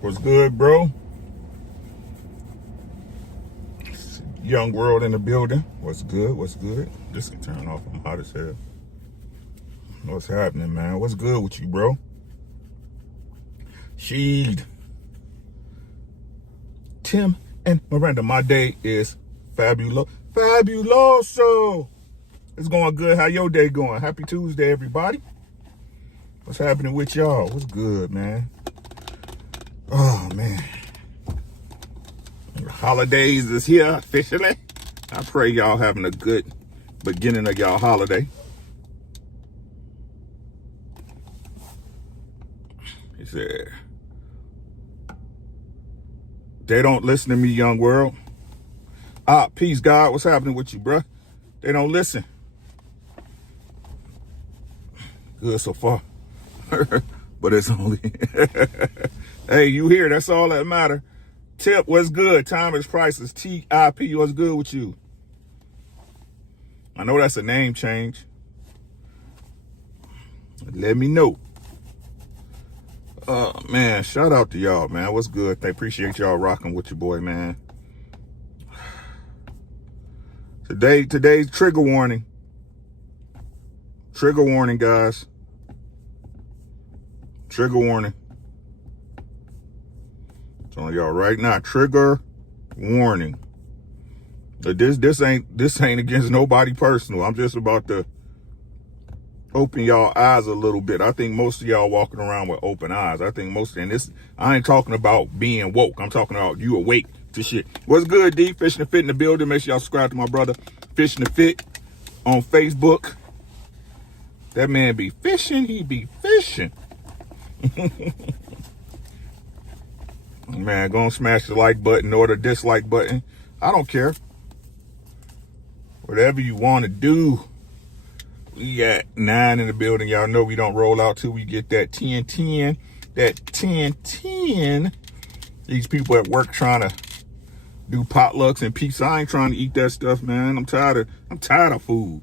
What's good, bro? Young world in the building. What's good? What's good? This can turn off. I'm hot as hell. What's happening, man? What's good with you, bro? Sheed. Tim and Miranda. My day is fabuloso. It's going good. How your day going? Happy Tuesday, everybody. What's happening with y'all? What's good, man? Oh, man. Holidays is here officially. I pray y'all having a good beginning of y'all holiday. He said, they don't listen to me, young world. Peace, God. What's happening with you, bruh? They don't listen. Good so far. But it's only... Hey, you here. That's all that matter. Tip, what's good? Time is priceless. TIP, what's good with you? I know that's a name change. Let me know. Man, shout out to y'all, man. What's good? I appreciate y'all rocking with your boy, man. Today's trigger warning. Trigger warning, guys. Trigger warning. Telling y'all right now, trigger warning. This ain't against nobody personal. I'm just about to open y'all eyes a little bit. I think most of y'all walking around with open eyes. I think most, and this, I ain't talking about being woke. I'm talking about you awake to shit. What's good, D? Fishing the Fit in the building. Make sure y'all subscribe to my brother, Fishing the Fit, on Facebook. That man be fishing. He be fishing. Man, go and smash the like button or the dislike button. I don't care. Whatever you want to do. We got 9 in the building. Y'all know we don't roll out till we get that 10-10. That 10-10. These people at work trying to do potlucks and pizza. I ain't trying to eat that stuff, man. I'm tired of food.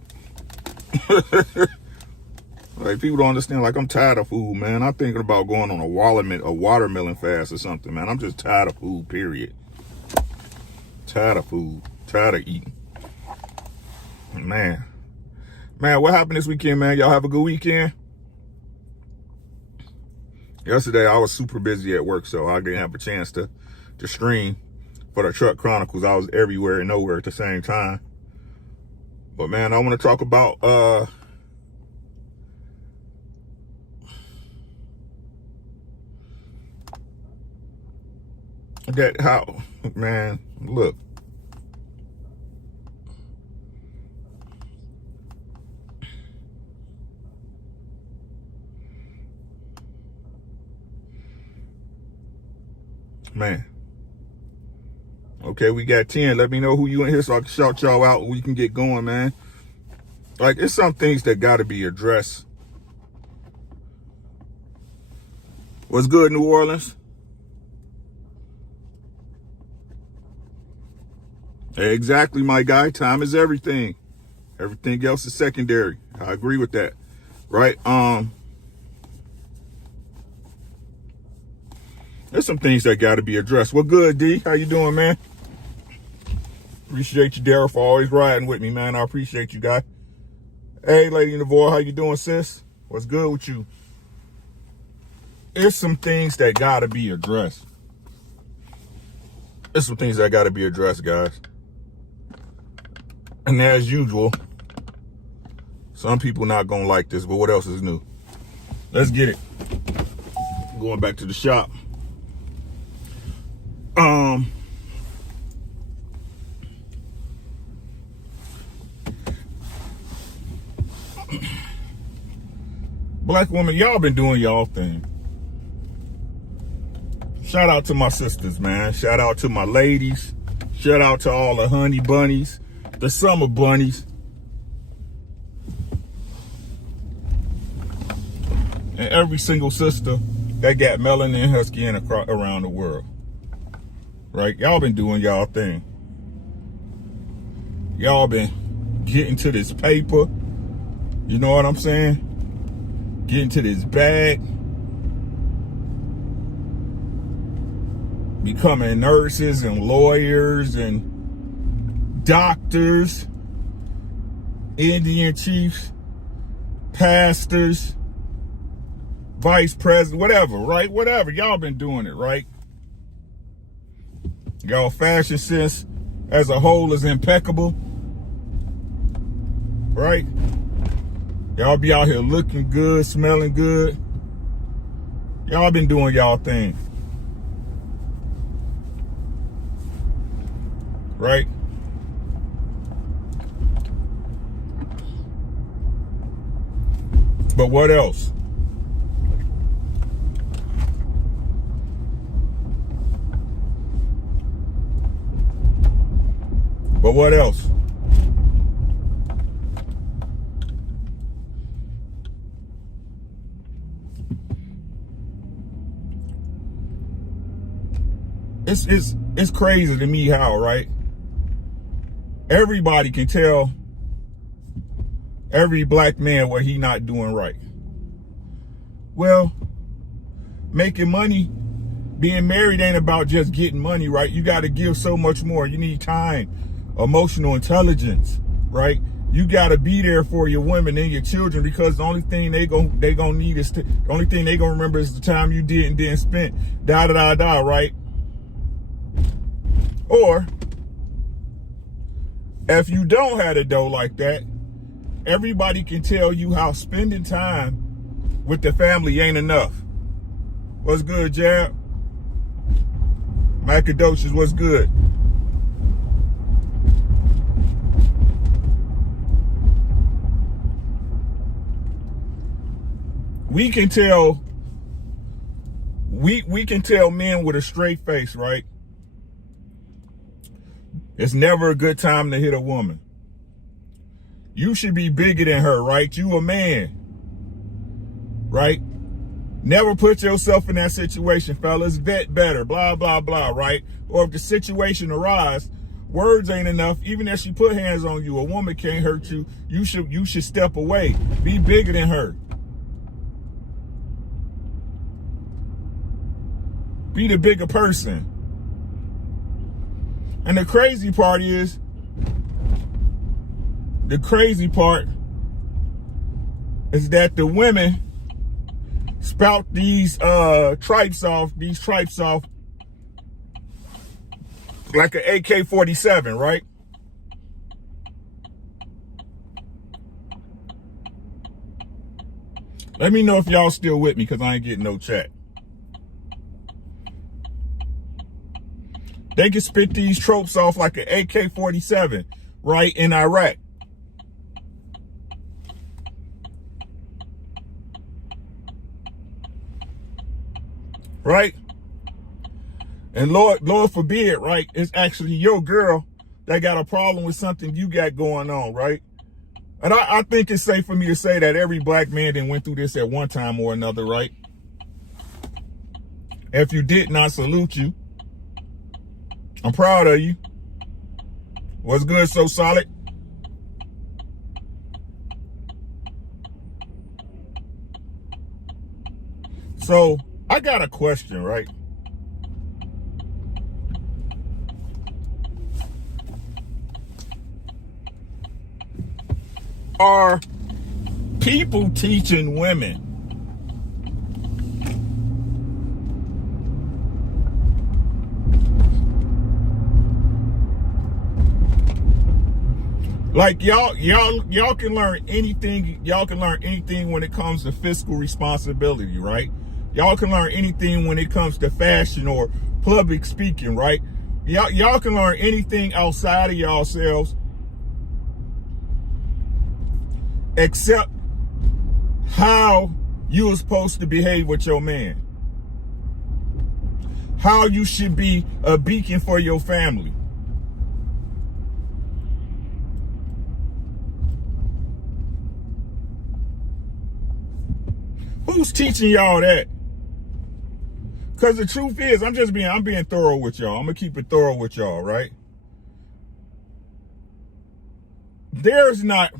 Like, people don't understand, like, I'm tired of food, man. I'm thinking about going on a watermelon fast or something, man. I'm just tired of food, period. Tired of food. Tired of eating. Man, what happened this weekend, man? Y'all have a good weekend? Yesterday, I was super busy at work, so I didn't have a chance to stream for the Truck Chronicles. I was everywhere and nowhere at the same time. But, man, I want to talk about... that how, man, look. Man. Okay, we got 10. Let me know who you in here so I can shout y'all out. We can get going, man. Like, it's some things that got to be addressed. What's good, New Orleans? Exactly, my guy. Time is everything. Everything else is secondary. I agree with that. Right? There's some things that got to be addressed. What good, D? How you doing, man? Appreciate you, Daryl, for always riding with me, man. I appreciate you, guy. Hey, Lady in the Void, how you doing, sis? What's good with you? There's some things that got to be addressed. There's some things that got to be addressed, guys. And as usual, some people not gonna like this, but what else is new? Let's get it. Going back to the shop. Black woman, y'all been doing y'all thing. Shout out to my sisters, man. Shout out to my ladies. Shout out to all the honey bunnies. The summer bunnies. And every single sister that got melanin in her skin around the world. Right? Y'all been doing y'all thing. Y'all been getting to this paper. You know what I'm saying? Getting to this bag. becoming nurses and lawyers and doctors, Indian chiefs, pastors, vice president, whatever, right? Whatever. Y'all been doing it, right? Y'all fashion sense as a whole is impeccable, right? Y'all be out here looking good, smelling good. Y'all been doing y'all thing, right? But what else? But what else? It's crazy to me how, right? Everybody can tell every black man what he not doing right. Well, making money, being married ain't about just getting money, right? You got to give so much more. You need time, emotional intelligence, right? You got to be there for your women and your children, because the only thing they gonna need is the only thing they gonna remember is the time you did and didn't spend, right? Or if you don't have a dough like that, everybody can tell you how spending time with the family ain't enough. What's good, Jab? Macadocious, what's good? We can tell men with a straight face, right? It's never a good time to hit a woman. You should be bigger than her, right? You a man, right? Never put yourself in that situation, fellas. Vet better, blah, blah, blah, right? Or if the situation arises, words ain't enough. Even if she put hands on you, a woman can't hurt you. You should step away. Be bigger than her. Be the bigger person. And the crazy part is that the women spout these tripes off like an AK-47, right? Let me know if y'all still with me, because I ain't getting no chat. They can spit these tropes off like an AK-47, right, in Iraq. Right? And Lord forbid, right, it's actually your girl that got a problem with something you got going on, right? And I think it's safe for me to say that every black man that went through this at one time or another, right? If you didn't, I salute you. I'm proud of you. What's good, So Solid? So, I got a question, right? Are people teaching women like y'all can learn anything? Y'all can learn anything when it comes to fiscal responsibility, right? Y'all can learn anything when it comes to fashion or public speaking, right? Y'all can learn anything outside of yourselves except how you are supposed to behave with your man. How you should be a beacon for your family. Who's teaching y'all that? Because the truth is, I'm being thorough with y'all. I'm going to keep it thorough with y'all, right? There's not,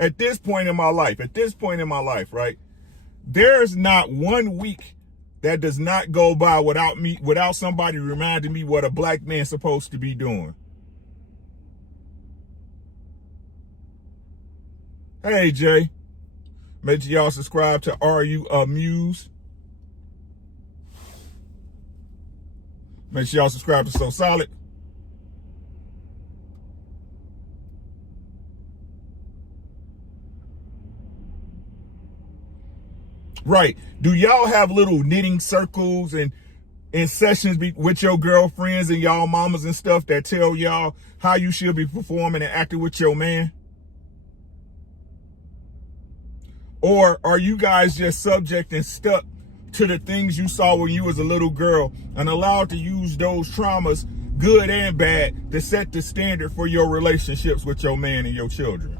at this point in my life, right? There's not 1 week that does not go by without somebody reminding me what a black man's supposed to be doing. Hey, Jay. Make sure y'all subscribe to Are You Amused? Make sure y'all subscribe to So Solid. Right. Do y'all have little knitting circles and sessions with your girlfriends and y'all mamas and stuff that tell y'all how you should be performing and acting with your man? Or are you guys just subject and stuck to the things you saw when you was a little girl and allowed to use those traumas, good and bad, to set the standard for your relationships with your man and your children?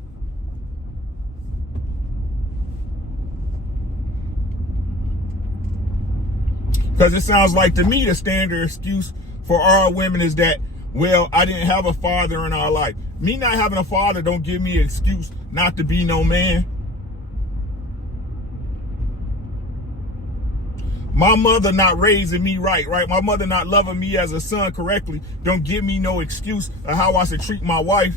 Because it sounds like to me the standard excuse for our women is that, well, I didn't have a father in our life. Me not having a father don't give me an excuse not to be no man. My mother not raising me right? My mother not loving me as a son correctly don't give me no excuse of how I should treat my wife.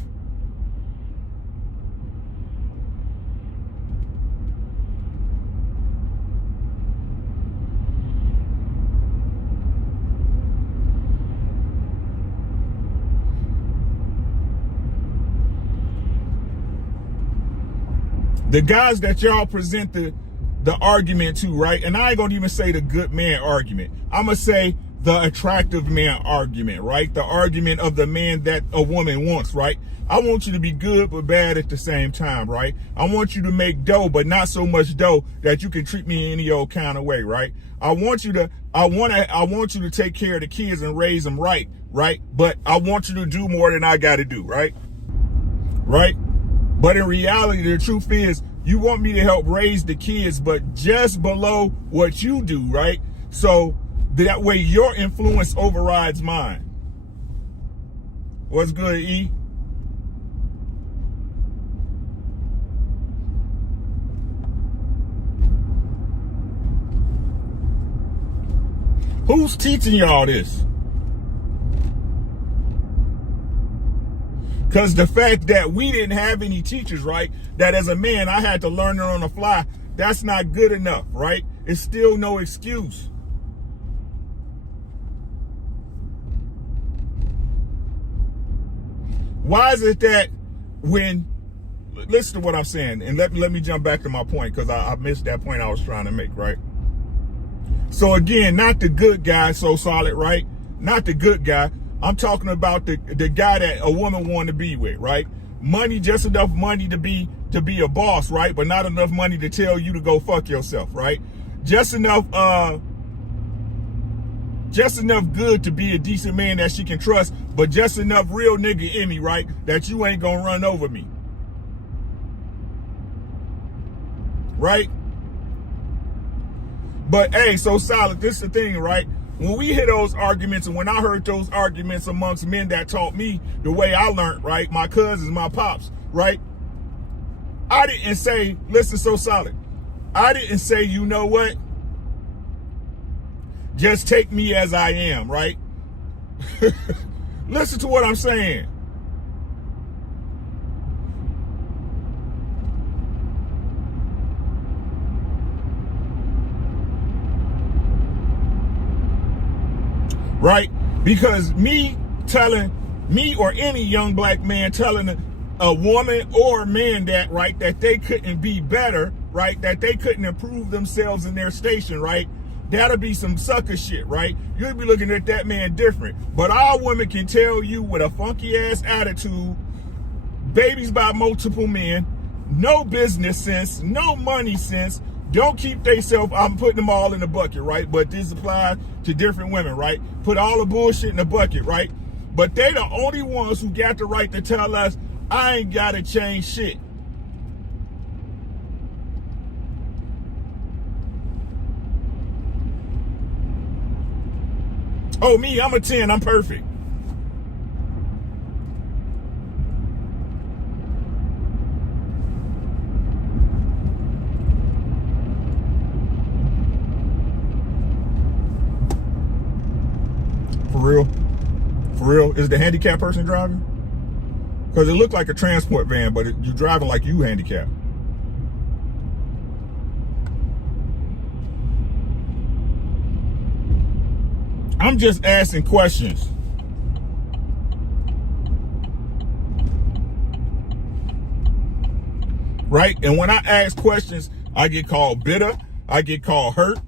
The guys that y'all present the argument to, right? And I ain't gonna even say the good man argument. I'm gonna say the attractive man argument, right? The argument of the man that a woman wants, right? I want you to be good but bad at the same time, right? I want you to make dough, but not so much dough that you can treat me any old kind of way, right? I want you to take care of the kids and raise them right? But I want you to do more than I gotta do, right? But in reality, the truth is, you want me to help raise the kids, but just below what you do, right? So that way your influence overrides mine. What's good, E? Who's teaching y'all this? Because the fact that we didn't have any teachers, right, that as a man I had to learn it on the fly, that's not good enough, right? It's still no excuse. Why is it that when, listen to what I'm saying, and let me jump back to my point, because I missed that point I was trying to make, right? So again, not the good guy, So Solid, right? Not the good guy. I'm talking about the guy that a woman wanted to be with, right? Money, just enough money to be a boss, right? But not enough money to tell you to go fuck yourself, right? Just enough good to be a decent man that she can trust, but just enough real nigga in me, right? That you ain't gonna run over me. Right? But hey, So Solid, this is the thing, right? When we hear those arguments, and when I heard those arguments amongst men that taught me the way I learned, right? My cousins, my pops, right? I didn't say, listen, So Solid. I didn't say, you know what? Just take me as I am, right? Listen to what I'm saying. Right? Because me or any young black man telling a woman or a man that, right, that they couldn't be better, right, that they couldn't improve themselves in their station, right, that'll be some sucker shit, right? You'll be looking at that man different. But our women can tell you with a funky ass attitude, babies by multiple men, no business sense, no money sense, don't keep theyself, I'm putting them all in the bucket, right? But this applies to different women, right? Put all the bullshit in the bucket, right? But they the only ones who got the right to tell us, I ain't gotta change shit. Oh, me, I'm a 10, I'm perfect. is the handicapped person driving? Because it looked like a transport van, but you're driving like you handicapped. I'm just asking questions. Right? And when I ask questions, I get called bitter. I get called hurt.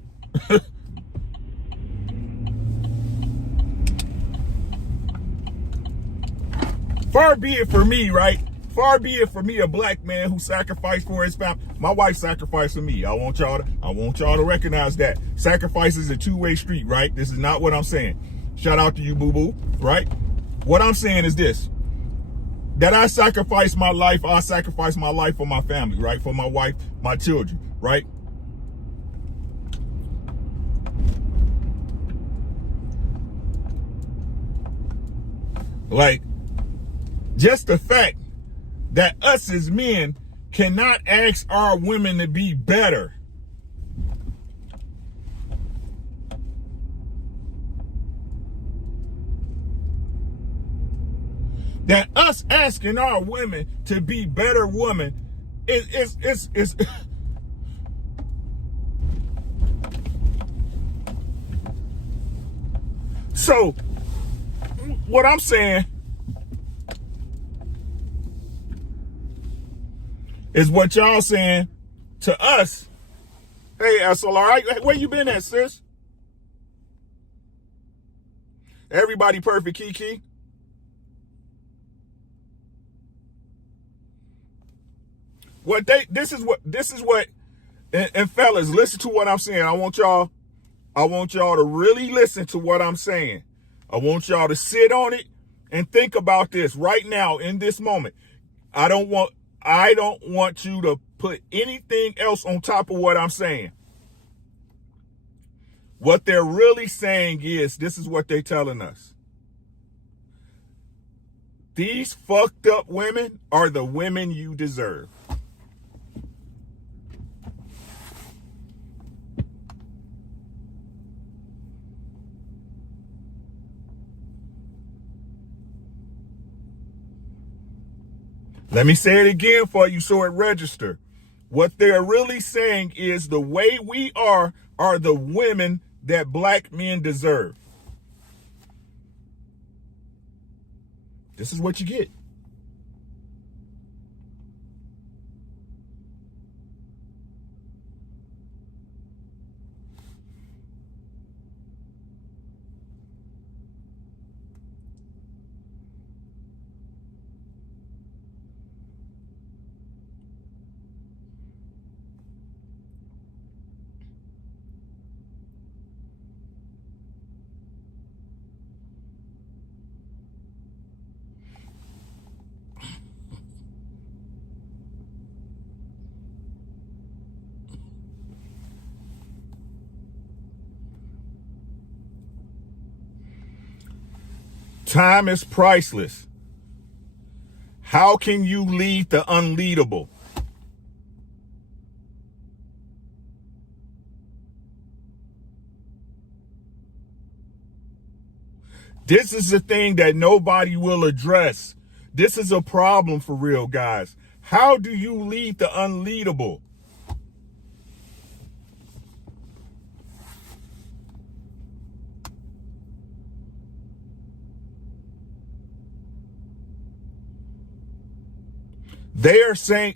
Far be it for me, right? Far be it for me, a black man who sacrificed for his family. My wife sacrificed for me. I want y'all to recognize that. Sacrifice is a two-way street, right? This is not what I'm saying. Shout out to you, boo-boo, right? What I'm saying is this. That I sacrifice my life for my family, right? For my wife, my children, right? Like, just the fact that us as men cannot ask our women to be better. That us asking our women to be better women is so what I'm saying is what y'all saying to us. Hey, SLR, where you been at, sis? Everybody perfect, Kiki. This is what, and fellas, listen to what I'm saying. I want y'all to really listen to what I'm saying. I want y'all to sit on it and think about this right now in this moment. I don't want you to put anything else on top of what I'm saying. What they're really saying is, this is what they're telling us. These fucked up women are the women you deserve. Let me say it again for you so it register. What they're really saying is the way we are the women that black men deserve. This is what you get. Time is priceless. How can you lead the unleadable? This is the thing that nobody will address. This is a problem for real, guys. How do you lead the unleadable? They are saying,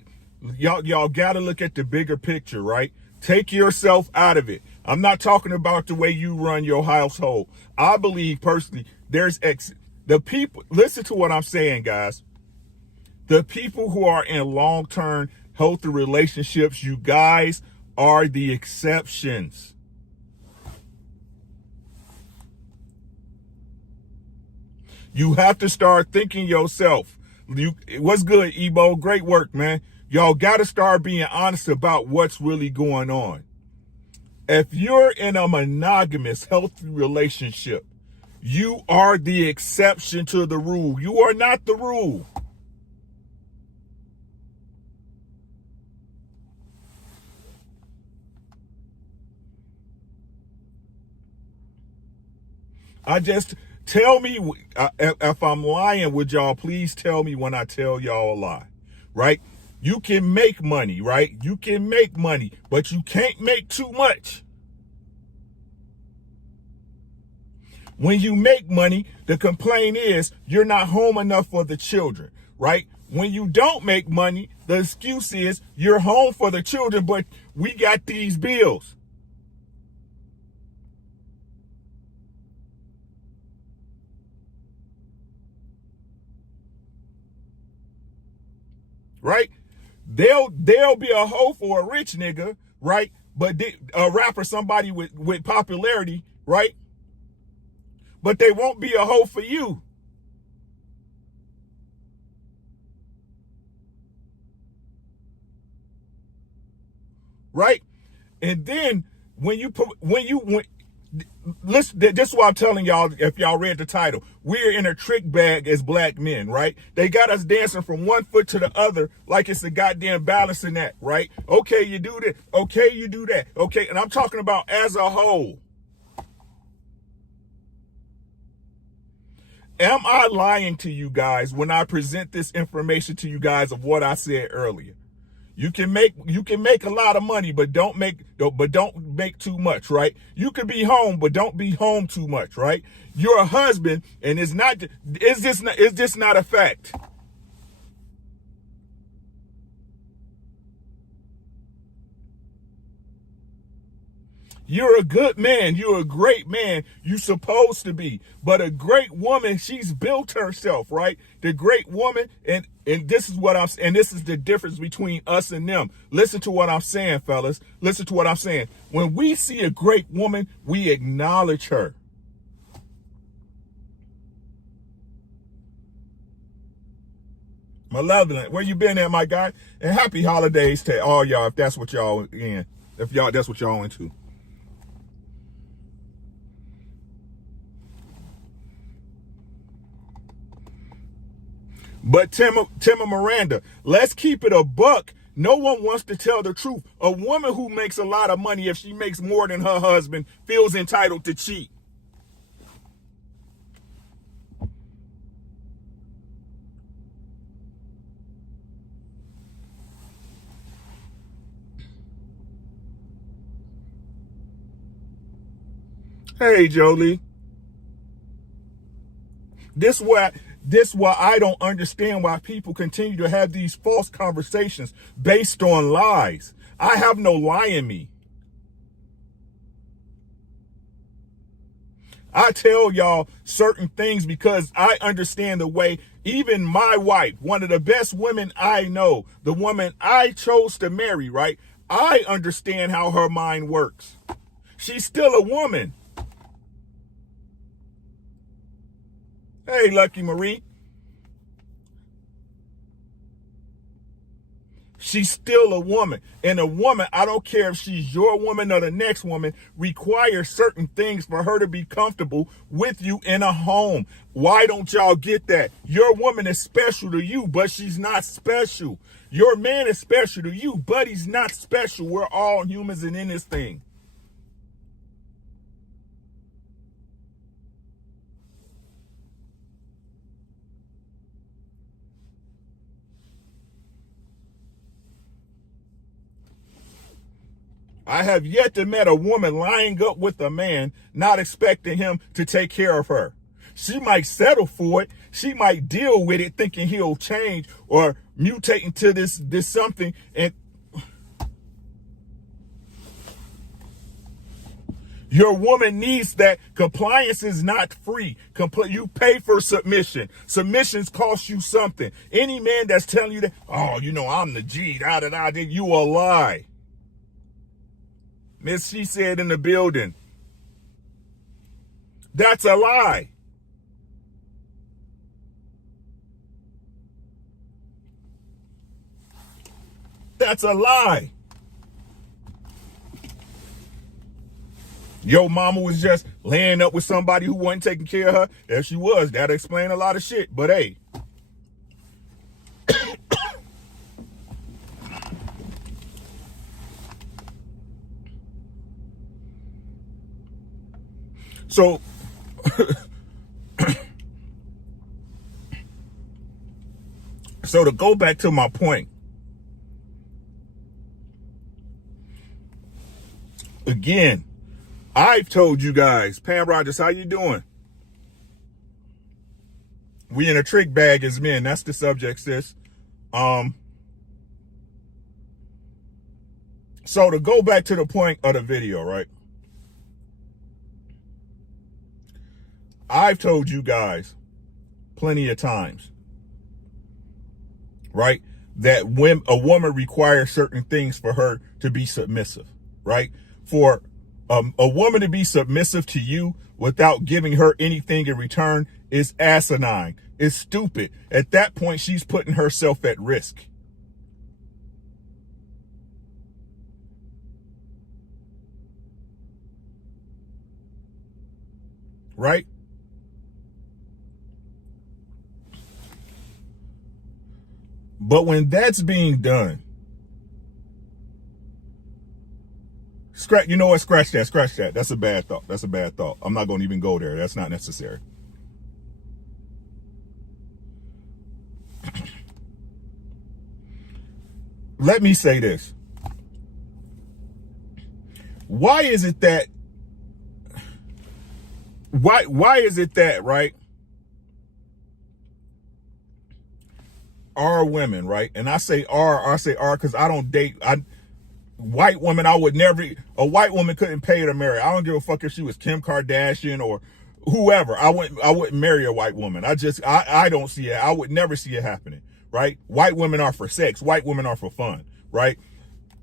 y'all got to look at the bigger picture, right? Take yourself out of it. I'm not talking about the way you run your household. I believe personally, the people, listen to what I'm saying, guys. The people who are in long-term healthy relationships, you guys are the exceptions. You have to start thinking yourself. What's good, Ebo? Great work, man. Y'all got to start being honest about what's really going on. If you're in a monogamous, healthy relationship, you are the exception to the rule. You are not the rule. Tell me if I'm lying with y'all. Please tell me when I tell y'all a lie, right? You can make money, right? You can make money, but you can't make too much. When you make money, the complaint is you're not home enough for the children, right? When you don't make money, the excuse is you're home for the children, but we got these bills. Right? They'll be a hoe for a rich nigga, right? But a rapper, somebody with popularity, right? But they won't be a hoe for you. Right? And then listen, this is what I'm telling y'all. If y'all read the title, we're in a trick bag as black men, right? They got us dancing from one foot to the other like it's a goddamn balancing act, right? Okay, you do this. Okay, you do that. Okay, and I'm talking about as a whole. Am I lying to you guys when I present this information to you guys of what I said earlier? You can make a lot of money, but don't make too much, right? You can be home, but don't be home too much, right? You're a husband, and is this not a fact? You're a good man. You're a great man. You're supposed to be. But a great woman, she's built herself, right? The great woman, and this is what this is the difference between us and them. Listen to what I'm saying, fellas. Listen to what I'm saying. When we see a great woman, we acknowledge her. Malevolent, where you been at, my guy? And happy holidays to all y'all, if that's what y'all in. That's what y'all into. But Tim and Miranda, let's keep it a buck. No one wants to tell the truth. A woman who makes a lot of money, if she makes more than her husband, feels entitled to cheat. Hey, Jolie. This why I don't understand why people continue to have these false conversations based on lies. I have no lie in me. I tell y'all certain things because I understand the way even my wife, one of the best women I know, the woman I chose to marry, right? I understand how her mind works. She's still a woman. Hey, Lucky Marie. She's still a woman. And a woman, I don't care if she's your woman or the next woman, requires certain things for her to be comfortable with you in a home. Why don't y'all get that? Your woman is special to you, but she's not special. Your man is special to you, but he's not special. We're all humans and in this thing. I have yet to meet a woman lying up with a man, not expecting him to take care of her. She might settle for it. She might deal with it thinking he'll change or mutate into this something. And your woman needs that. Compliance is not free. You pay for submission. Submissions cost you something. Any man that's telling you that, oh, I'm the G, you a lie. Miss She said in the building. That's a lie. That's a lie. Your mama was just laying up with somebody who wasn't taking care of her. If she was, that'd explain a lot of shit. But hey. So So to go back to my point, again, I've told you guys, Pam Rogers, how you doing? We in a trick bag as men. That's the subject, sis. So to go back to the point of the video, right? I've told you guys plenty of times, right, that when a woman requires certain things for her to be submissive, right? For a woman to be submissive to you without giving her anything in return is asinine. It's stupid. At that point, she's putting herself at risk. Right? But when that's being done, you know what? Scratch that. That's a bad thought. I'm not going to even go there. That's not necessary. Let me say this. Why is it that, right? Our women, right? And I say our because I don't date, white women, a white woman couldn't pay to marry. I don't give a fuck if she was Kim Kardashian or whoever. I wouldn't marry a white woman. I don't see it. I would never see it happening, right? White women are for sex. White women are for fun, right?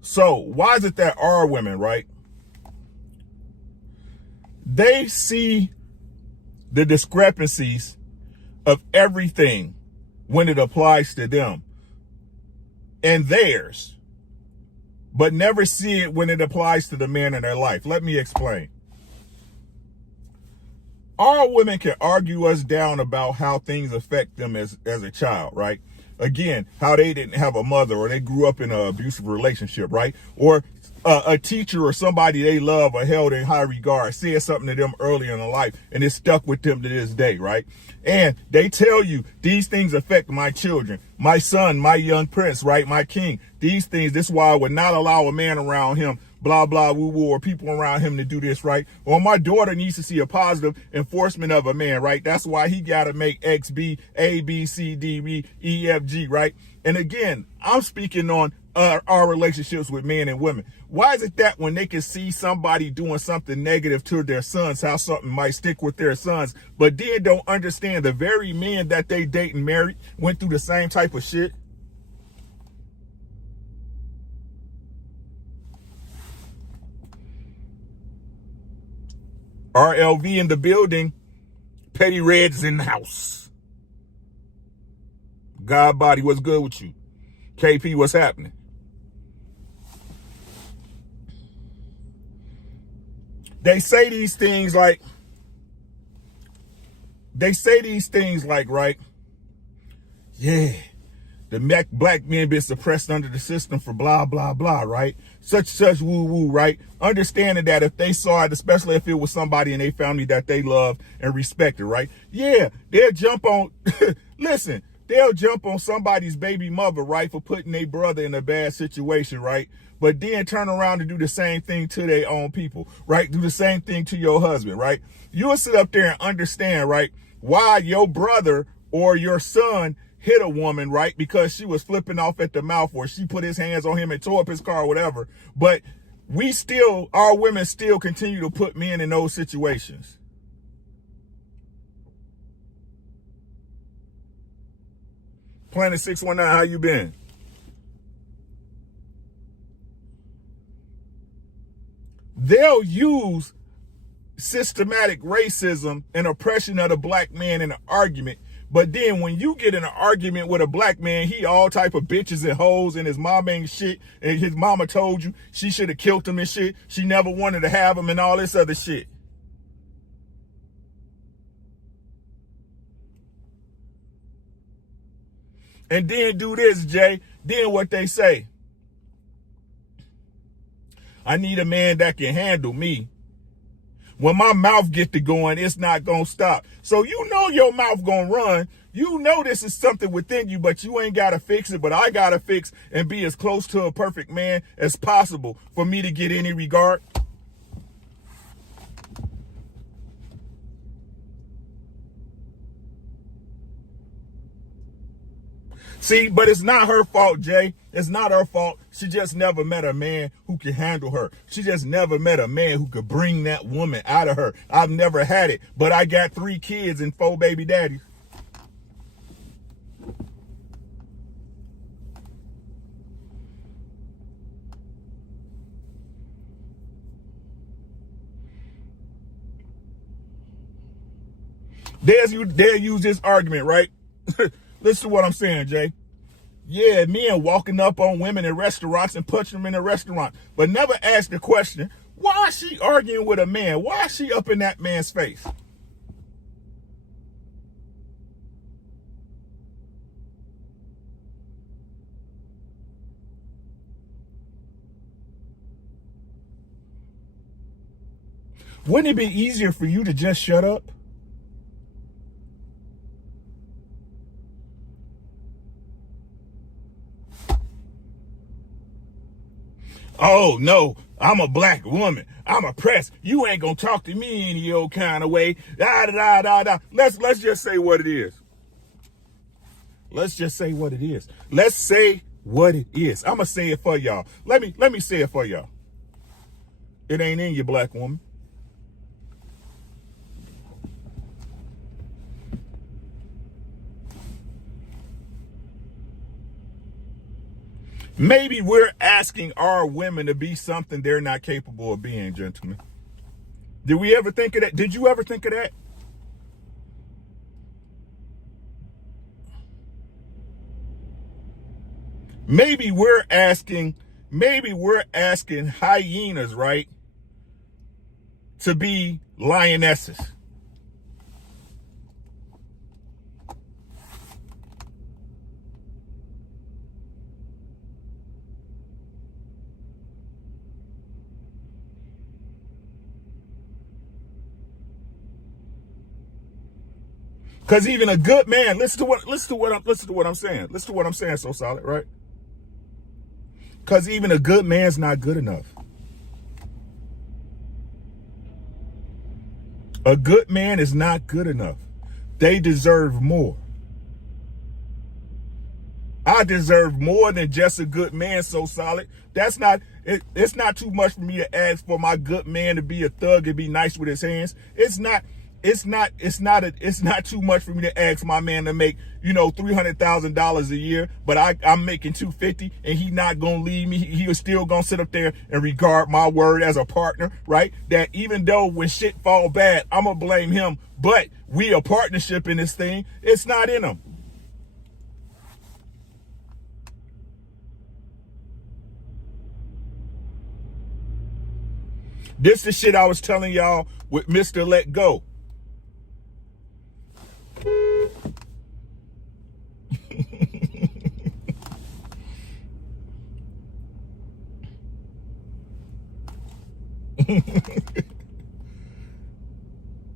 So why is it that our women, right? They see the discrepancies of everything when it applies to them and theirs, but never see it when it applies to the man in their life. Let me explain. Our women can argue us down about how things affect them as a child, right? Again, how they didn't have a mother or they grew up in an abusive relationship, right? Or a teacher or somebody they love or held in high regard said something to them early in their life and it stuck with them to this day, right? And they tell you these things affect my children, my son, my young prince, right? My king. These things, this is why I would not allow a man around him, blah, blah, woo, woo, or people around him to do this, right? Or my daughter needs to see a positive enforcement of a man, right? That's why he got to make X, B, A, B, C, D, E, F, G, right? And again, I'm speaking on our relationships with men and women. Why is it that when they can see somebody doing something negative to their sons, how something might stick with their sons, but then don't understand the very men that they date and married went through the same type of shit? RLV in the building. Petty Red's in the house. God body, what's good with you? KP, what's happening? They say these things like, right? Yeah, the black men been suppressed under the system for blah, blah, blah, right? Such, woo, woo, right? Understanding that if they saw it, especially if it was somebody in their family that they love and respected, right? Yeah, they'll jump on, listen, they'll jump on somebody's baby mother, right, for putting their brother in a bad situation, right? But then turn around and do the same thing to their own people, right? Do the same thing to your husband, right? You'll sit up there and understand, right, why your brother or your son hit a woman, right, because she was flipping off at the mouth or she put his hands on him and tore up his car or whatever. But our women still continue to put men in those situations. Planet 619, how you been? They'll use systematic racism and oppression of the black man in an argument. But then when you get in an argument with a black man, he all type of bitches and hoes and his mama ain't shit. And his mama told you she should have killed him and shit. She never wanted to have him and all this other shit. And then do this, Jay. Then what they say. I need a man that can handle me. When my mouth get to going, it's not going to stop. So you know your mouth going to run. You know this is something within you, but you ain't got to fix it. But I got to fix and be as close to a perfect man as possible for me to get any regard. See, but it's not her fault, Jay. It's not her fault. She just never met a man who could handle her. She just never met a man who could bring that woman out of her. I've never had it, but I got 3 kids and 4 baby daddies. They'll use this argument, right? Listen to what I'm saying, Jay. Yeah, men walking up on women in restaurants and punching them in a restaurant, but never ask the question, why is she arguing with a man? Why is she up in that man's face? Wouldn't it be easier for you to just shut up? Oh, no, I'm a black woman. I'm oppressed. You ain't gonna talk to me any old kind of way. Da, da, da, da, da. Let's just say what it is. Let's just say what it is. Let's say what it is. I'm gonna say it for y'all. Let me say it for y'all. It ain't in you, black woman. Maybe we're asking our women to be something they're not capable of being, gentlemen. Did we ever think of that? Did you ever think of that? Maybe we're asking hyenas, right, to be lionesses. Because even a good man, listen to what I'm saying. Listen to what I'm saying, so solid, right? Because even a good man's not good enough. A good man is not good enough. They deserve more. I deserve more than just a good man, so solid. It's not too much for me to ask for my good man to be a thug and be nice with his hands. It's not too much for me to ask my man to make, $300,000 a year, but I'm making $250 and he not gonna leave me. He was still gonna sit up there and regard my word as a partner, right? That even though when shit fall bad, I'm gonna blame him, but we a partnership in this thing. It's not in him. This is shit I was telling y'all with Mr. Let Go.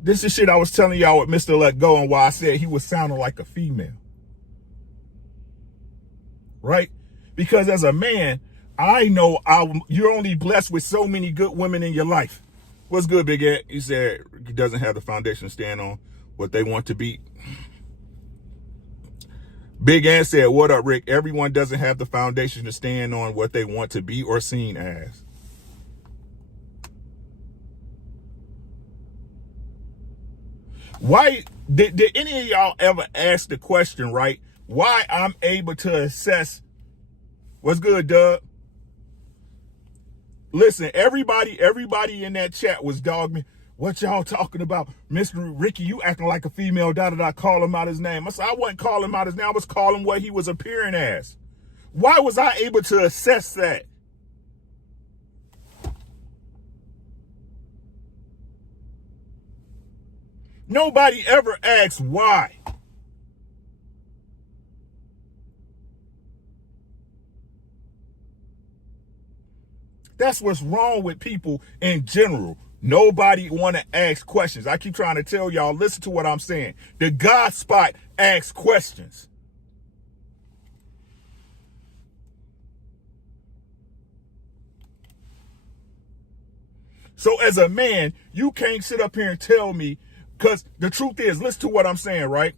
This is shit I was telling y'all with Mr. Let Go and why I said he was sounding like a female. Right? Because as a man, I know you're only blessed with so many good women in your life. What's good, Big Ed? He said he doesn't have the foundation to stand on what they want to be. Big Ed said, what up, Rick? Everyone doesn't have the foundation to stand on what they want to be or seen as. Why did any of y'all ever ask the question, right? Why I'm able to assess what's good, Doug? Listen, everybody in that chat was dogging me. What y'all talking about? Mr. Ricky, you acting like a female, da-da-da, call him out his name. I said, I wasn't calling him out his name. I was calling what he was appearing as. Why was I able to assess that? Nobody ever asks why. That's what's wrong with people in general. Nobody want to ask questions. I keep trying to tell y'all, listen to what I'm saying. The God spot asks questions. So as a man, you can't sit up here and tell me, because the truth is, listen to what I'm saying, right?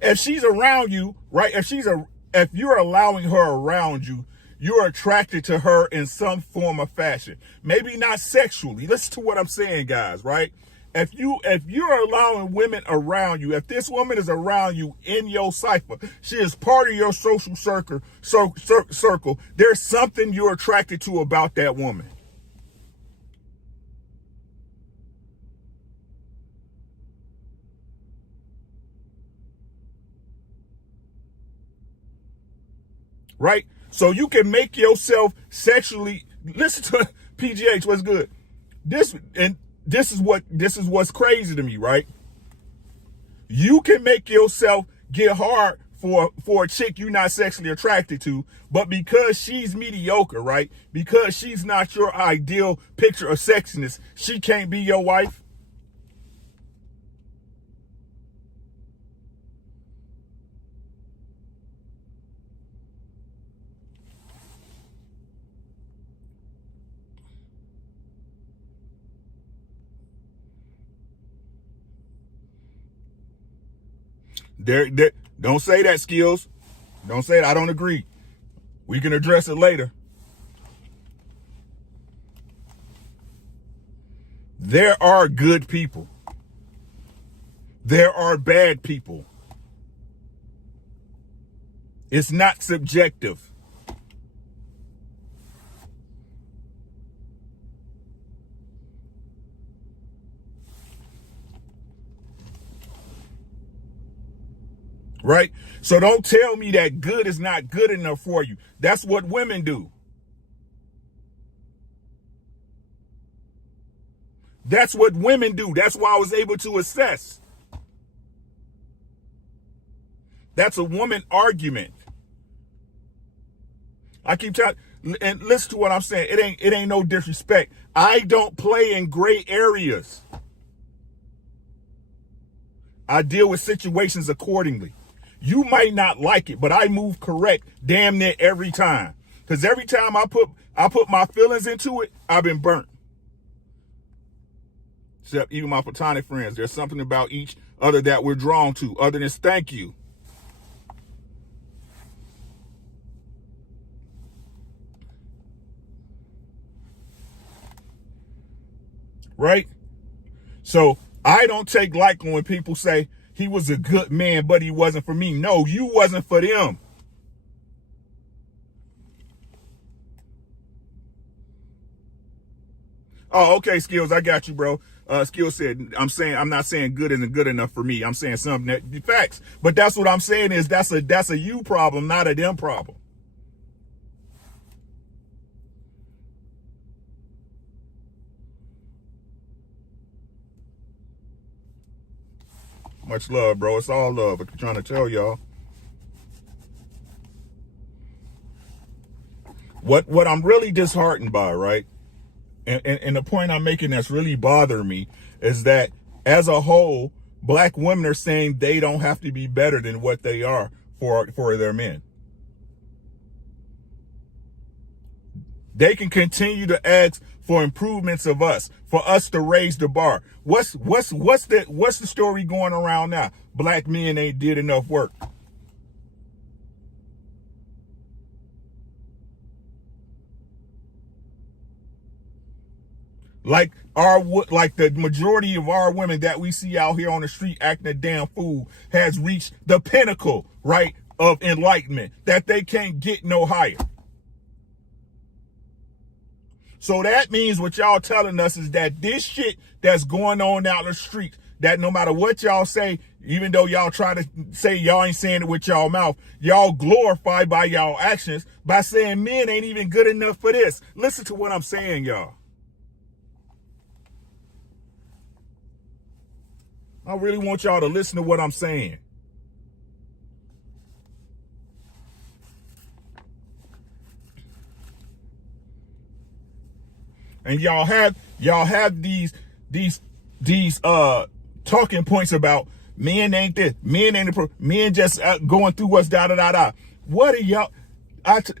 If she's around you, right? If you're allowing her around you, you're attracted to her in some form or fashion. Maybe not sexually. Listen to what I'm saying, guys, right? If you're allowing women around you, if this woman is around you in your cipher, she is part of your social circle, there's something you're attracted to about that woman. Right? So you can make yourself sexually, listen to PGH, what's good? This is what's crazy to me, right? You can make yourself get hard for a chick you're not sexually attracted to, but because she's mediocre, right? Because she's not your ideal picture of sexiness, she can't be your wife. There, don't say that, Skills. Don't say that. I don't agree. We can address it later. There are good people. There are bad people. It's not subjective. Right? So don't tell me that good is not good enough for you. That's what women do. That's what women do. That's why I was able to assess. That's a woman argument. I keep trying, and listen to what I'm saying. It ain't no disrespect. I don't play in gray areas. I deal with situations accordingly. You might not like it, but I move correct damn near every time. Because every time I put my feelings into it, I've been burnt. Except even my platonic friends, there's something about each other that we're drawn to, other than thank you. Right? So I don't take liking when people say he was a good man, but he wasn't for me. No, you wasn't for them. Oh, okay, Skills, I got you, bro. Skills said, I'm not saying good isn't good enough for me. I'm saying something that facts. But that's what I'm saying is that's a you problem, not a them problem. Much love, bro. It's all love. I'm trying to tell y'all. What I'm really disheartened by, right? And the point I'm making that's really bothering me is that as a whole, black women are saying they don't have to be better than what they are for their men. They can continue to ask for improvements of us, for us to raise the bar. What's the story going around now? Black men ain't did enough work. Like the majority of our women that we see out here on the street acting a damn fool has reached the pinnacle, right, of enlightenment that they can't get no higher. So that means what y'all telling us is that this shit that's going on out in the street, that no matter what y'all say, even though y'all try to say y'all ain't saying it with y'all mouth, y'all glorify by y'all actions by saying men ain't even good enough for this. Listen to what I'm saying, y'all. I really want y'all to listen to what I'm saying. And y'all have these talking points about men ain't this, men ain't men just going through what's da da da da. What are y'all?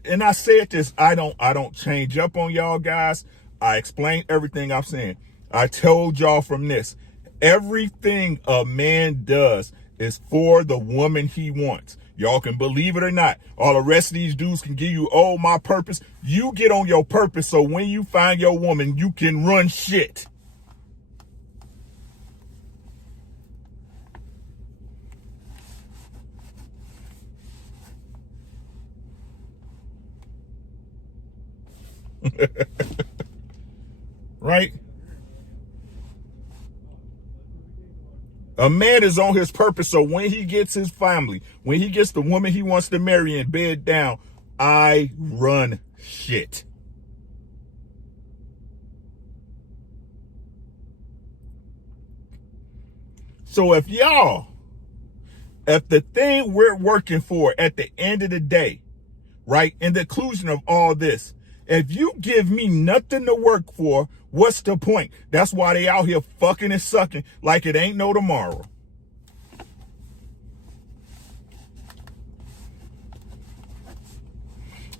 And I said this. I don't change up on y'all guys. I explain everything I'm saying. I told y'all from this. Everything a man does is for the woman he wants. Y'all can believe it or not. All the rest of these dudes can give you, oh, my purpose. You get on your purpose so when you find your woman, you can run shit. Right? A man is on his purpose, so when he gets his family, when he gets the woman he wants to marry and bed down, I run shit. So if the thing we're working for at the end of the day, right, in the conclusion of all this, if you give me nothing to work for, what's the point? That's why they out here fucking and sucking like it ain't no tomorrow.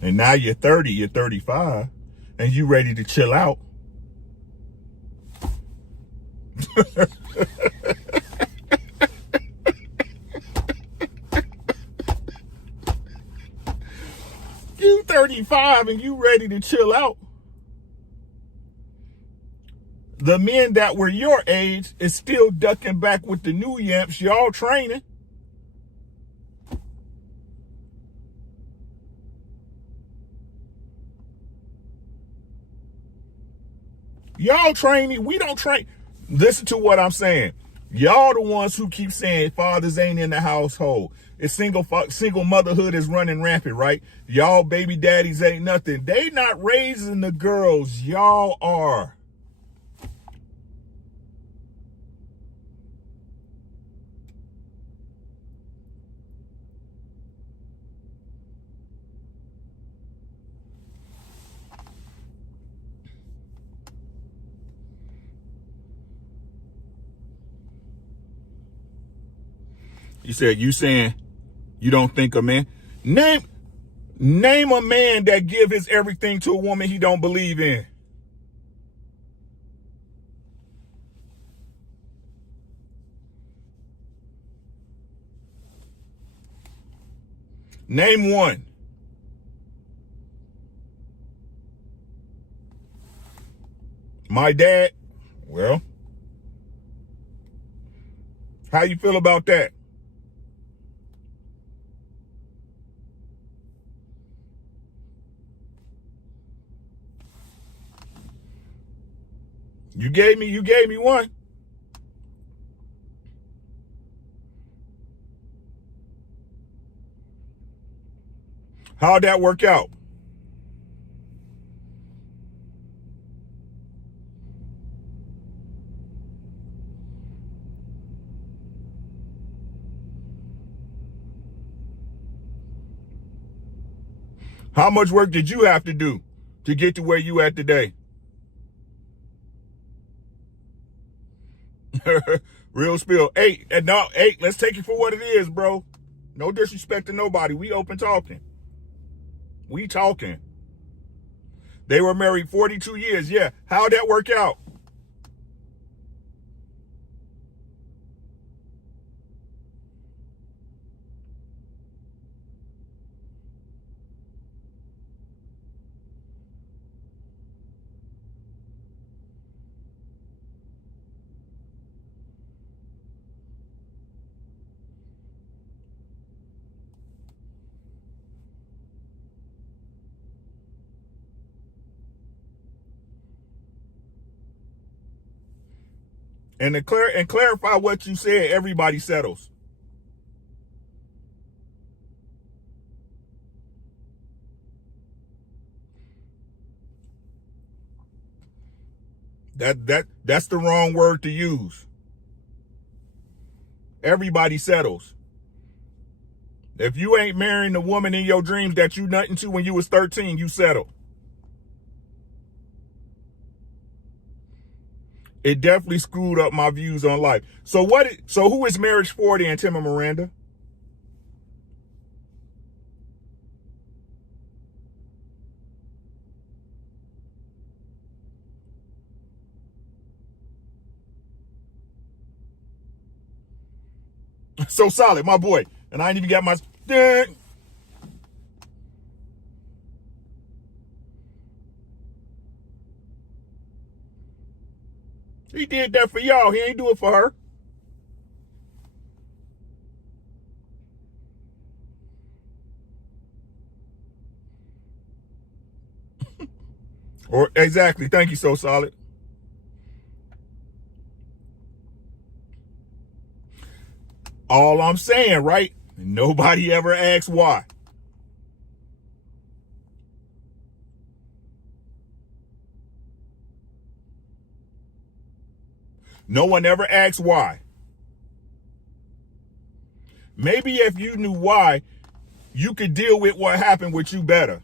And now you're 30, you're 35, and you ready to chill out. You 35 and you ready to chill out. The men that were your age is still ducking back with the new yamps y'all training. Y'all training, we don't train. Listen to what I'm saying. Y'all the ones who keep saying fathers ain't in the household. It's single motherhood is running rampant, right? Y'all baby daddies ain't nothing. They not raising the girls. Y'all are. You saying you don't think a man? Name a man that give his everything to a woman he don't believe in. Name one. My dad. Well, how you feel about that? You gave me one. How'd that work out? How much work did you have to do to get to where you at today? Real spill. Hey, no, hey, let's take it for what it is, bro. No disrespect to nobody. We open talking. We talking. They were married 42 years. Yeah. How'd that work out? And to clarify what you said, everybody settles. That's the wrong word to use. Everybody settles. If you ain't marrying the woman in your dreams that you nothing to when you was 13, you settle. It definitely screwed up my views on life. So who is marriage for then, Tim and Miranda? So solid, my boy. And I ain't even got my... He did that for y'all. He ain't do it for her. Or exactly. Thank you, so solid. All I'm saying, right? Nobody ever asks why. No one ever asks why. Maybe if you knew why, you could deal with what happened with you better.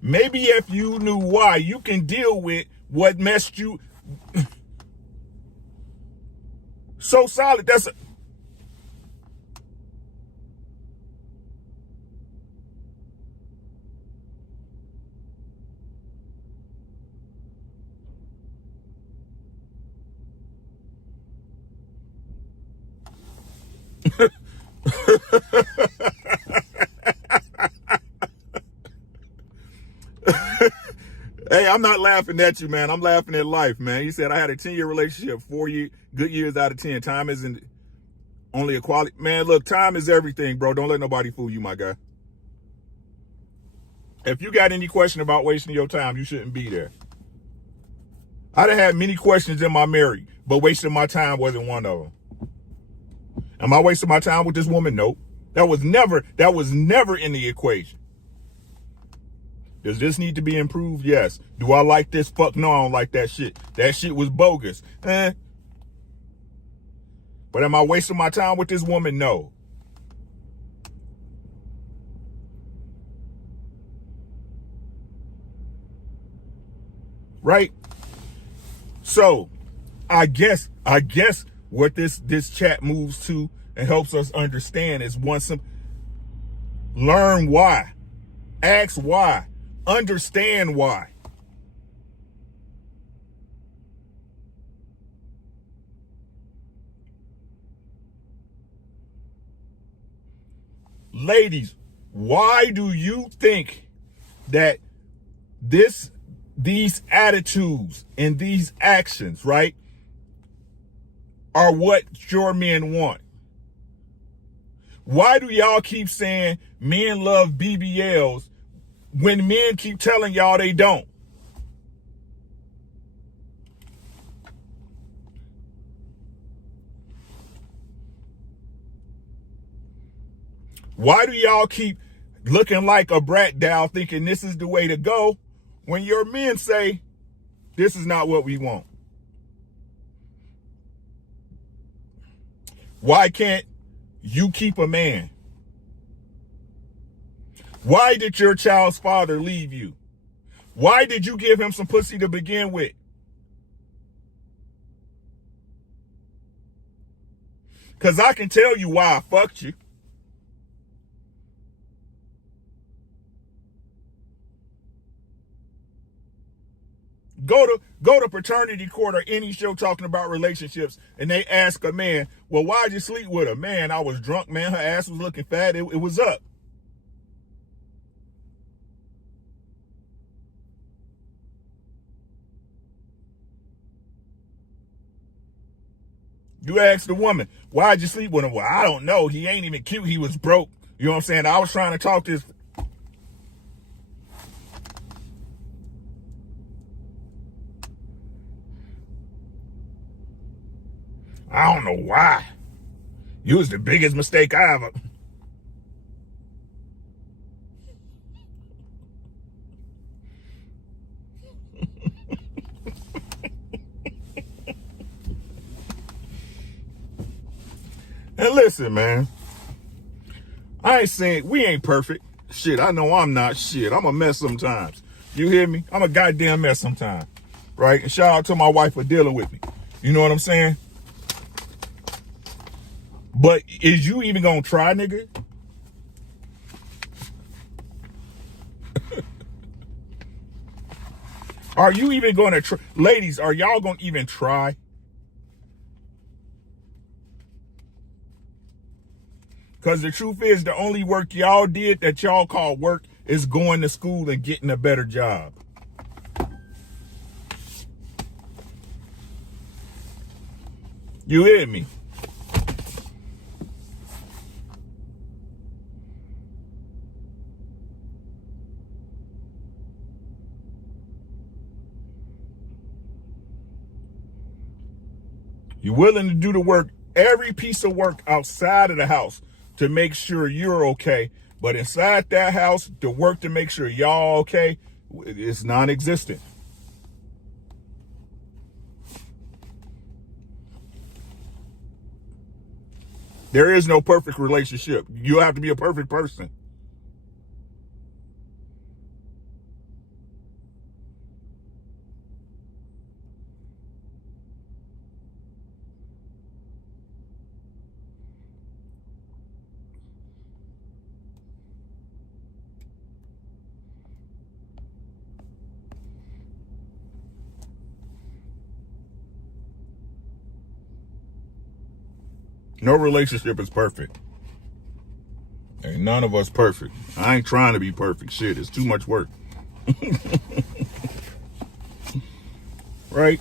Maybe if you knew why, you can deal with what messed you so solid. That's a... Hey, I'm not laughing at you, man. I'm laughing at life, man. He said I had a 10-year relationship, 4 good years out of 10. Time isn't only a quality. Man, look, time is everything, bro. Don't let nobody fool you, my guy. If you got any question about wasting your time, you shouldn't be there. I'd have had many questions in my marriage, but wasting my time wasn't one of them. Am I wasting my time with this woman? Nope. That was never in the equation. Does this need to be improved? Yes. Do I like this? Fuck no, I don't like that shit. That shit was bogus. But am I wasting my time with this woman? No. Right? So, I guess what this chat moves to and helps us understand is learn why. Ask why. Understand why. Ladies, why do you think that these attitudes and these actions, right, are what your men want? Why do y'all keep saying men love BBLs when men keep telling y'all they don't? Why do y'all keep looking like a brat doll thinking this is the way to go when your men say this is not what we want? Why can't you keep a man? Why did your child's father leave you? Why did you give him some pussy to begin with? Because I can tell you why I fucked you. Go to paternity court or any show talking about relationships, and they ask a man, well, why'd you sleep with her? Man, I was drunk, man. Her ass was looking fat. It was up. You ask the woman, why'd you sleep with him? Well, I don't know. He ain't even cute. He was broke. You know what I'm saying? I was trying to talk this. I don't know why. You was the biggest mistake I ever. And listen, man, I ain't saying we ain't perfect. Shit, I know I'm not. Shit, I'm a mess sometimes. You hear me? I'm a goddamn mess sometimes. Right? And shout out to my wife for dealing with me. You know what I'm saying? But is you even gonna try, nigga? Are you even gonna try? Ladies, are y'all gonna even try? Because the truth is, the only work y'all did that y'all call work is going to school and getting a better job. You hear me? You're willing to do the work, every piece of work outside of the house to make sure you're okay. But inside that house, the work to make sure y'all okay is non-existent. There is no perfect relationship. You have to be a perfect person. No relationship is perfect. Ain't none of us perfect. I ain't trying to be perfect. Shit, it's too much work. Right?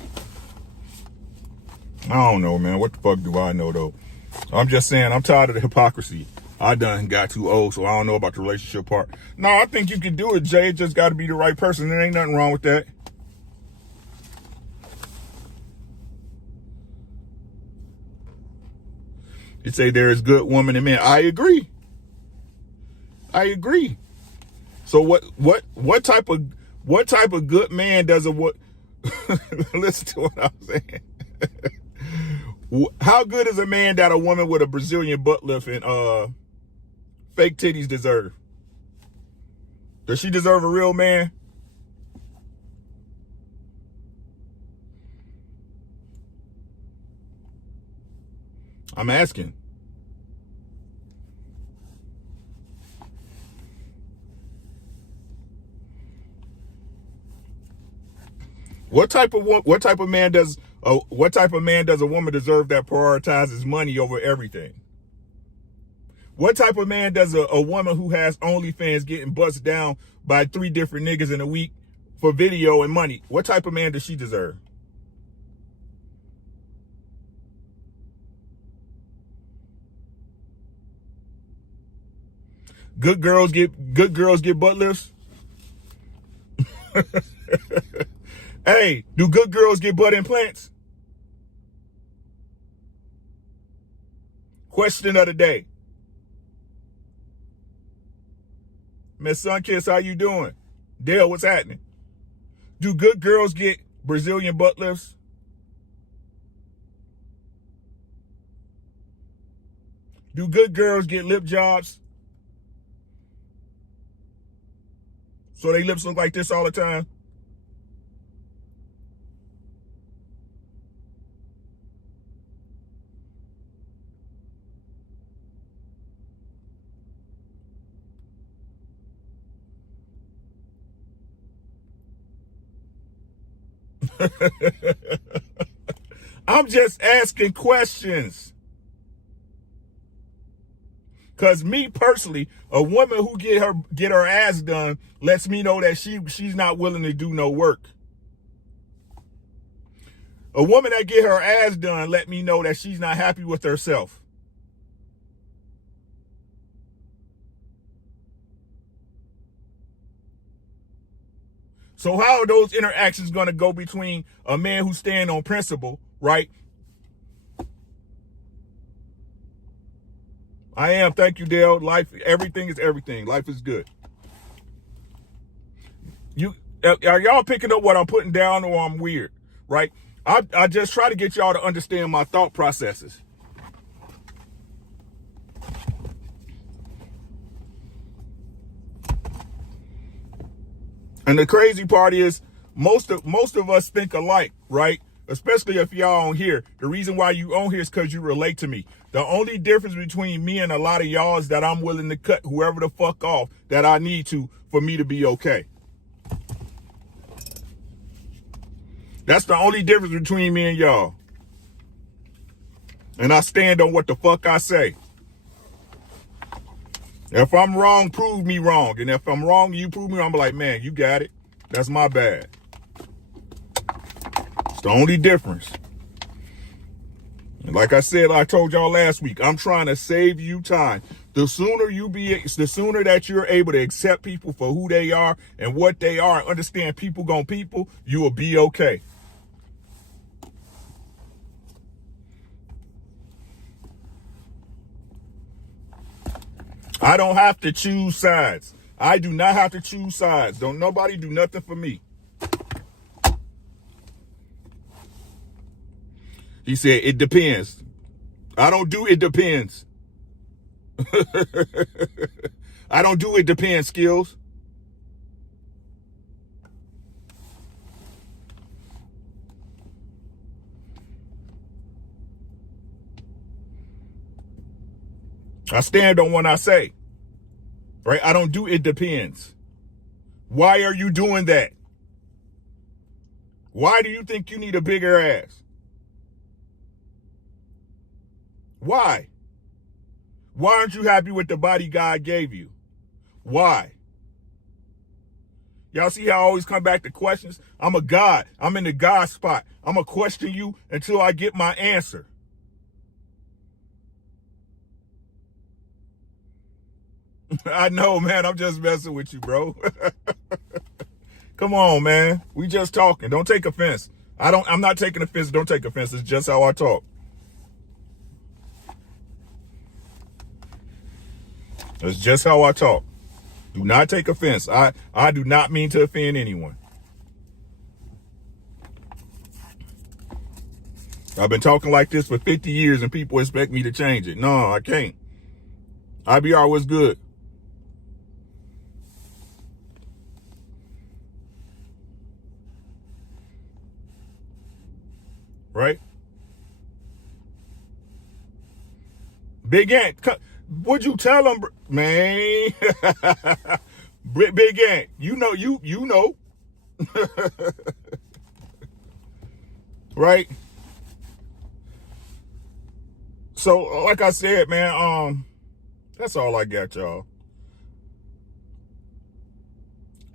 I don't know, man. What the fuck do I know, though? I'm just saying, I'm tired of the hypocrisy. I done got too old, so I don't know about the relationship part. No, I think you can do it, Jay. It just got to be the right person. There ain't nothing wrong with that. You say there is good women and men. I agree. So what type of good man does a what? Listen to what I'm saying. How good is a man that a woman with a Brazilian butt lift and fake titties deserve? Does she deserve a real man? I'm asking. What type of man does a woman deserve that prioritizes money over everything? What type of man does a woman who has OnlyFans getting bust down by 3 different niggas in a week for video and money? What type of man does she deserve? Good girls get butt lifts? Hey, do good girls get butt implants? Question of the day. Miss Sunkiss, how you doing? Dale, what's happening? Do good girls get Brazilian butt lifts? Do good girls get lip jobs? So they lips look like this all the time? I'm just asking questions. Cause me personally, a woman who get her ass done lets me know that she's not willing to do no work. A woman that get her ass done let me know that she's not happy with herself. So how are those interactions going to go between a man who's staying on principle, right? I am. Thank you, Dale. Life, everything is everything. Life is good. Are y'all picking up what I'm putting down, or I'm weird, right? I just try to get y'all to understand my thought processes. And the crazy part is most of us think alike, right? Especially if y'all on here. The reason why you on here is because you relate to me. The only difference between me and a lot of y'all is that I'm willing to cut whoever the fuck off that I need to for me to be okay. That's the only difference between me and y'all. And I stand on what the fuck I say. If I'm wrong, prove me wrong. And if I'm wrong, you prove me wrong. I'm like, man, you got it. That's my bad. It's the only difference. And like I said, I told y'all last week, I'm trying to save you time. The sooner that you're able to accept people for who they are and what they are, and understand people gon' people, you will be okay. I don't have to choose sides. I do not have to choose sides. Don't nobody do nothing for me. He said, it depends. I don't do it depends. I don't do it depends skills. I stand on what I say. Right? I don't do it depends. Why are you doing that? Why do you think you need a bigger ass? Why? Why aren't you happy with the body God gave you? Why? Y'all see how I always come back to questions? I'm a God. I'm in the God spot. I'm going to question you until I get my answer. I know, man. I'm just messing with you, bro. Come on, man. We just talking. Don't take offense. I'm not taking offense. Don't take offense. It's just how I talk. It's just how I talk. Do not take offense. I do not mean to offend anyone. I've been talking like this for 50 years and people expect me to change it. No, I can't. IBR was good. Right? Big Ant, would you tell him, man? Big Ant, you know. Right? So, like I said, man, that's all I got, y'all.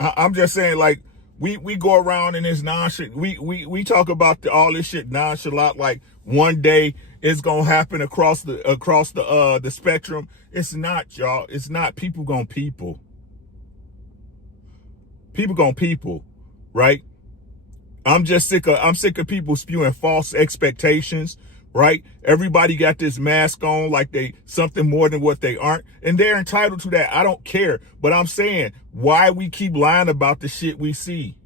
I'm just saying, like, we go around in this nonchalant. We talk about all this shit nonchalant, like one day it's gonna happen across the spectrum. It's not, y'all. It's not. People gonna people. People gonna people, right? I'm sick of people spewing false expectations, right? Everybody got this mask on like they something more than what they aren't, and they're entitled to that. I don't care, but I'm saying, why we keep lying about the shit we see?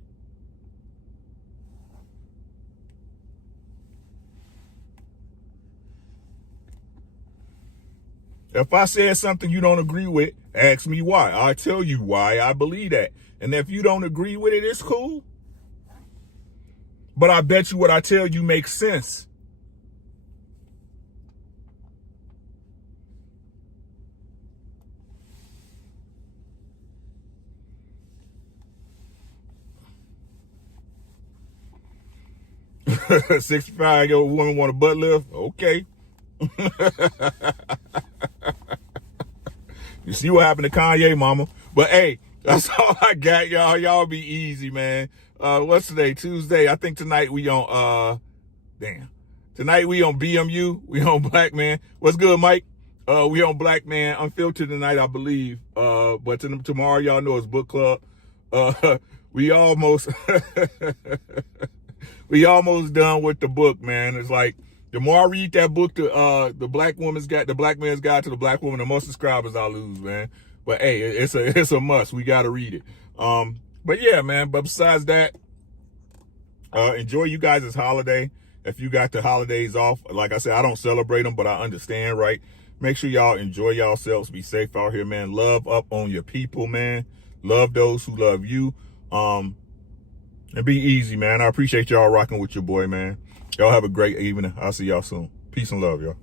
If I said something you don't agree with, ask me why. I'll tell you why I believe that. And if you don't agree with it, it's cool. But I bet you what I tell you makes sense. $65-year-old woman want a butt lift? Okay. You see what happened to Kanye, mama. But hey, that's all I got, y'all. Y'all be easy, man. What's today? Tuesday. I think tonight we on Tonight we on BMU. We on Black Man. What's good, Mike? We on Black Man Unfiltered tonight, I believe. But tomorrow, y'all know it's book club. We almost we almost done with the book, man. It's like, the more I read that book, the Black Man's Guide to the Black Woman, the more subscribers I lose, man. But hey, it's a must. We gotta read it. But yeah, man. But besides that, enjoy you guys' holiday. If you got the holidays off, like I said, I don't celebrate them, but I understand, right? Make sure y'all enjoy yourselves. Be safe out here, man. Love up on your people, man. Love those who love you. And be easy, man. I appreciate y'all rocking with your boy, man. Y'all have a great evening. I'll see y'all soon. Peace and love, y'all.